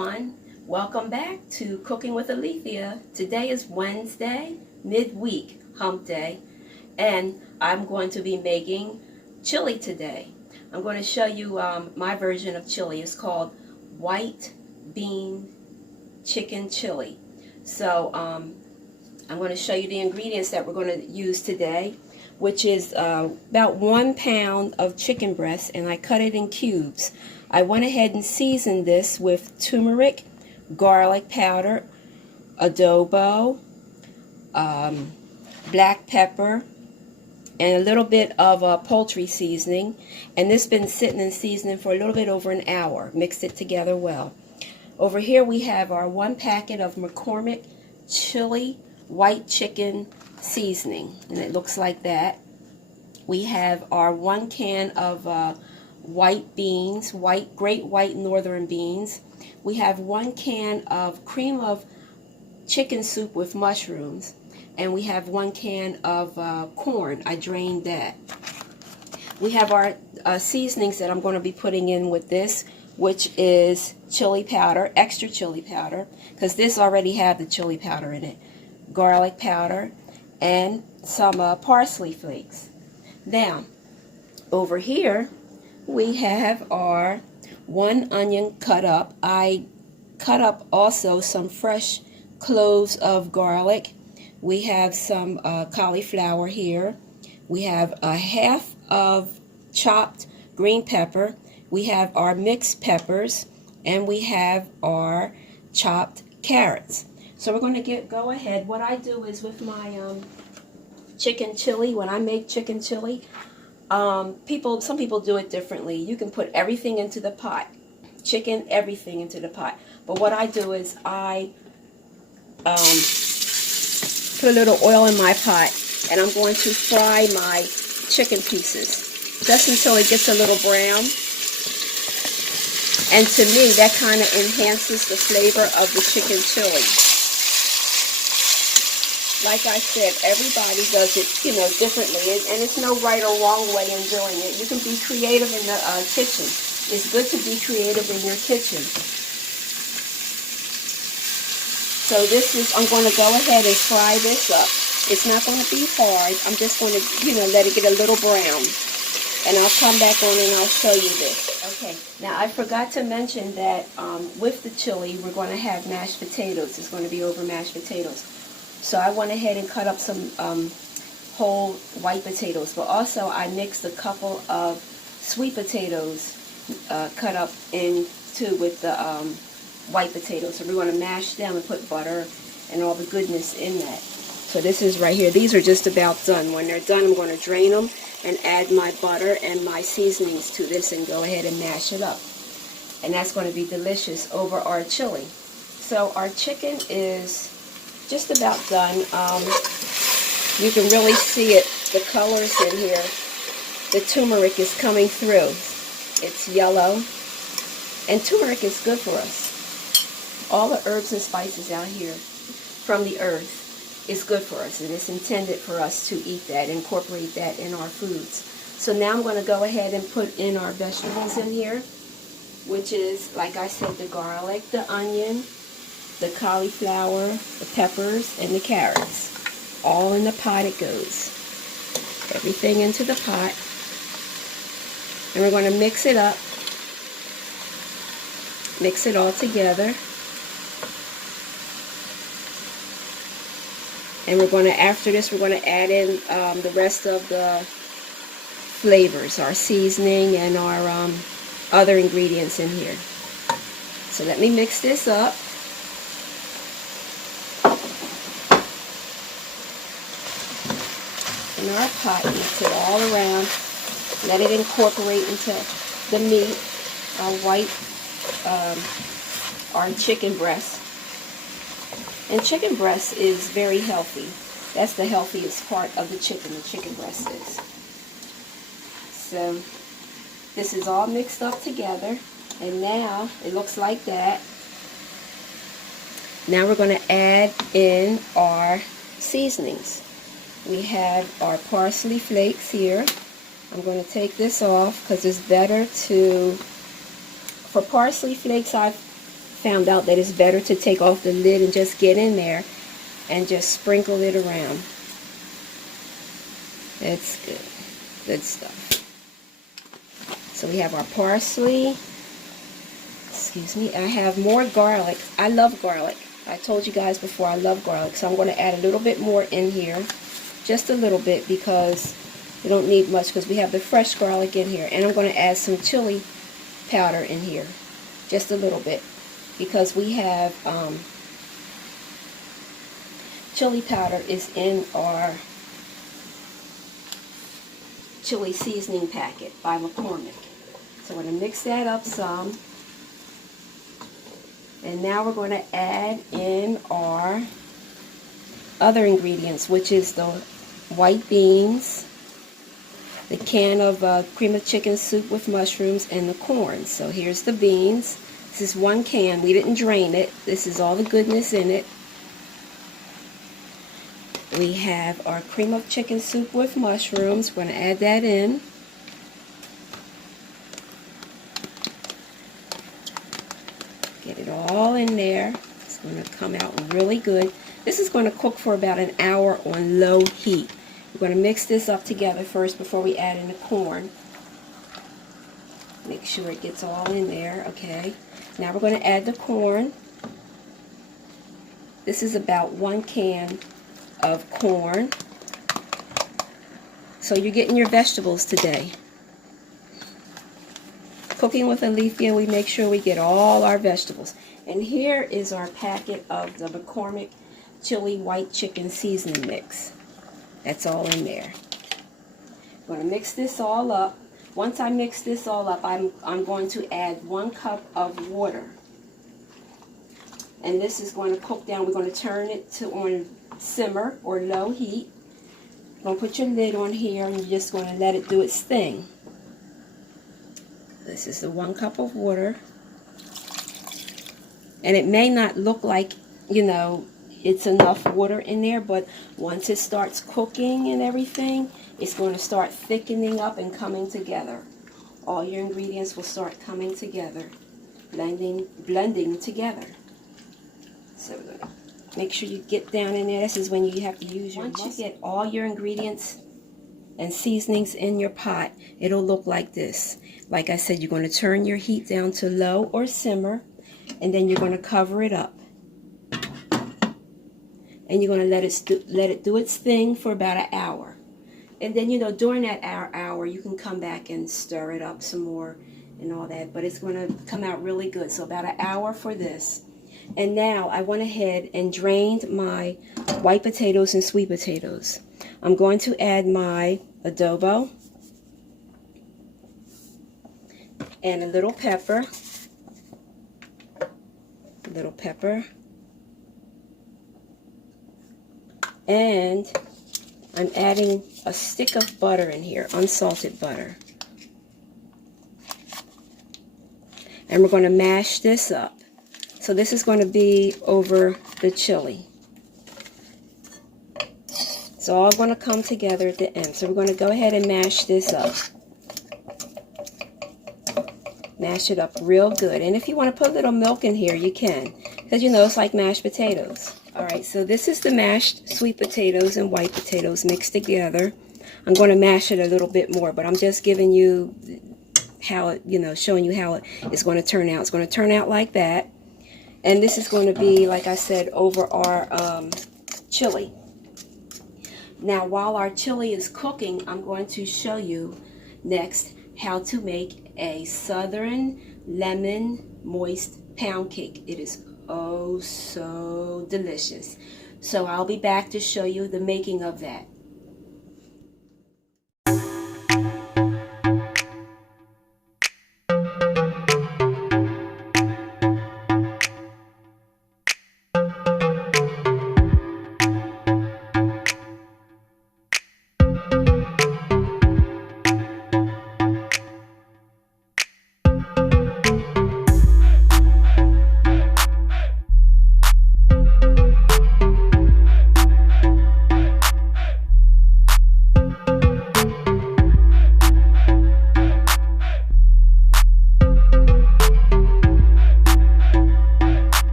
everyone. Welcome back to Cooking with Alethea. Today is Wednesday, midweek, hump day, and I'm going to be making chili today. I'm going to show you my version of chili. It's called white bean chicken chili. So I'm going to show you the ingredients that we're going to use today, which is about 1 pound of chicken breast, and I cut it in cubes. I went ahead and seasoned this with turmeric, garlic powder, adobo, black pepper, and a little bit of poultry seasoning. And this has been sitting in seasoning for a little bit over an hour. Mixed it together well. Over here we have our 1 packet of McCormick chili white chicken seasoning, and it looks like that. We have our 1 can of white beans, great white northern beans. We have 1 can of cream of chicken soup with mushrooms, and we have 1 can of corn. I drained that. We have our seasonings that I'm going to be putting in with this, which is chili powder, extra chili powder, because this already had the chili powder in it, garlic powder, and some parsley flakes. Now, over here, we have our 1 onion cut up. I cut up also some fresh cloves of garlic. We have some cauliflower here. We have a half of chopped green pepper. We have our mixed peppers, and we have our chopped carrots. So we're going to go ahead. What I do is with my chicken chili, when I make chicken chili, some people do it differently. You can put everything into the pot, chicken, everything into the pot. But what I do is I put a little oil in my pot, and I'm going to fry my chicken pieces just until it gets a little brown. And to me, that kind of enhances the flavor of the chicken chili. Like I said, everybody does it, differently, and it's no right or wrong way in doing it. You can be creative in the kitchen. It's good to be creative in your kitchen. So I'm going to go ahead and fry this up. It's not going to be hard. I'm just going to, let it get a little brown. And I'll come back on and I'll show you this. Okay, now I forgot to mention that with the chili, we're going to have mashed potatoes. It's going to be over mashed potatoes. So I went ahead and cut up some whole white potatoes, but also I mixed a couple of sweet potatoes cut up into with the white potatoes. So we're going to mash them and put butter and all the goodness in that. So this is right here. These are just about done. When they're done, I'm going to drain them and add my butter and my seasonings to this and go ahead and mash it up. And that's going to be delicious over our chili. So our chicken is just about done. You can really see it, the colors in here. The turmeric is coming through. It's yellow. And turmeric is good for us. All the herbs and spices out here from the earth is good for us, and it's intended for us to eat that, incorporate that in our foods. So now I'm going to go ahead and put in our vegetables in here, which is, like I said, the garlic, the onion, the cauliflower, the peppers, and the carrots. All in the pot it goes. Everything into the pot. And we're going to mix it up. Mix it all together. And we're going to, after this, we're going to add in the rest of the flavors, our seasoning and our other ingredients in here. So let me mix this up. In our pot, mix it all around. Let it incorporate into the meat, our chicken breast. And chicken breast is very healthy. That's the healthiest part of the chicken breast is. So this is all mixed up together, and now it looks like that. Now we're going to add in our seasonings. We have our parsley flakes here. I'm going to take this off because it's better to, for parsley flakes, I've found out that it's better to take off the lid and just get in there and just sprinkle it around. That's good. Good stuff. So we have our parsley. Excuse me. I have more garlic. I love garlic. I told you guys before I love garlic. So I'm going to add a little bit more in here. Just a little bit, because we don't need much because we have the fresh garlic in here. And I'm going to add some chili powder in here. Just a little bit. Because we have chili powder is in our chili seasoning packet by McCormick. So we're going to mix that up some. And now we're going to add in our other ingredients, which is the white beans, the can of cream of chicken soup with mushrooms, and the corn. So here's the beans. This is 1 can. We didn't drain it. This is all the goodness in it. We have our cream of chicken soup with mushrooms. We're going to add that in. Get it all in there. It's going to come out really good. This is going to cook for about an hour on low heat. We're going to mix this up together first before we add in the corn. Make sure it gets all in there. Okay. Now we're going to add the corn. This is about 1 can of corn. So you're getting your vegetables today. Cooking with Alethea, we make sure we get all our vegetables. And here is our packet of the McCormick Chili White Chicken Seasoning Mix. That's all in there. I'm going to mix this all up. Once I mix this all up, I'm going to add 1 cup of water. And this is going to cook down. We're going to turn it to on simmer or low heat. You're going to put your lid on here and you're just going to let it do its thing. This is the 1 cup of water. And it may not look like, you know, it's enough water in there, but once it starts cooking and everything, it's going to start thickening up and coming together. All your ingredients will start coming together, blending together. So we're going to make sure you get down in there. This is when you have to use your muscle. Once you get all your ingredients and seasonings in your pot, it'll look like this. Like I said, you're going to turn your heat down to low or simmer, and then you're going to cover it up. And you're going to let it do its thing for about an hour. And then, you know, during that hour, you can come back and stir it up some more and all that. But it's going to come out really good. So about an hour for this. And now I went ahead and drained my white potatoes and sweet potatoes. I'm going to add my adobo and a little pepper. And I'm adding a stick of butter in here, unsalted butter. And we're going to mash this up. So this is going to be over the chili. It's all going to come together at the end. So we're going to go ahead and mash this up. Mash it up real good. And if you want to put a little milk in here, you can. Because, you know, it's like mashed potatoes. Alright, so this is the mashed sweet potatoes and white potatoes mixed together. I'm going to mash it a little bit more, but I'm just giving you how it, you know, showing you how it's going to turn out. It's going to turn out like that. And this is going to be, like I said, over our chili. Now, while our chili is cooking, I'm going to show you next how to make a Southern lemon moist pound cake. It is oh so delicious. So I'll be back to show you the making of that.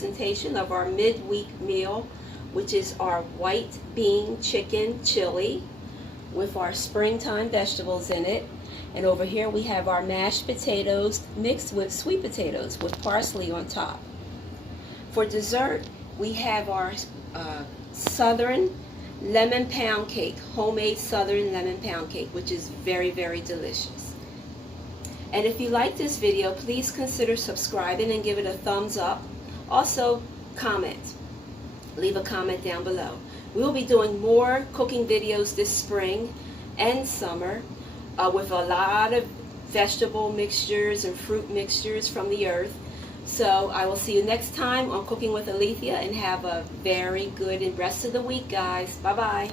presentation of our midweek meal, which is our white bean chicken chili with our springtime vegetables in it. And over here we have our mashed potatoes mixed with sweet potatoes with parsley on top. For dessert, we have our Southern lemon pound cake, homemade Southern lemon pound cake, which is very, very delicious. And if you like this video, please consider subscribing and give it a thumbs up. Also, comment. Leave a comment down below. We will be doing more cooking videos this spring and summer with a lot of vegetable mixtures and fruit mixtures from the earth. So I will see you next time on Cooking with Alethea, and have a very good rest of the week, guys. Bye-bye.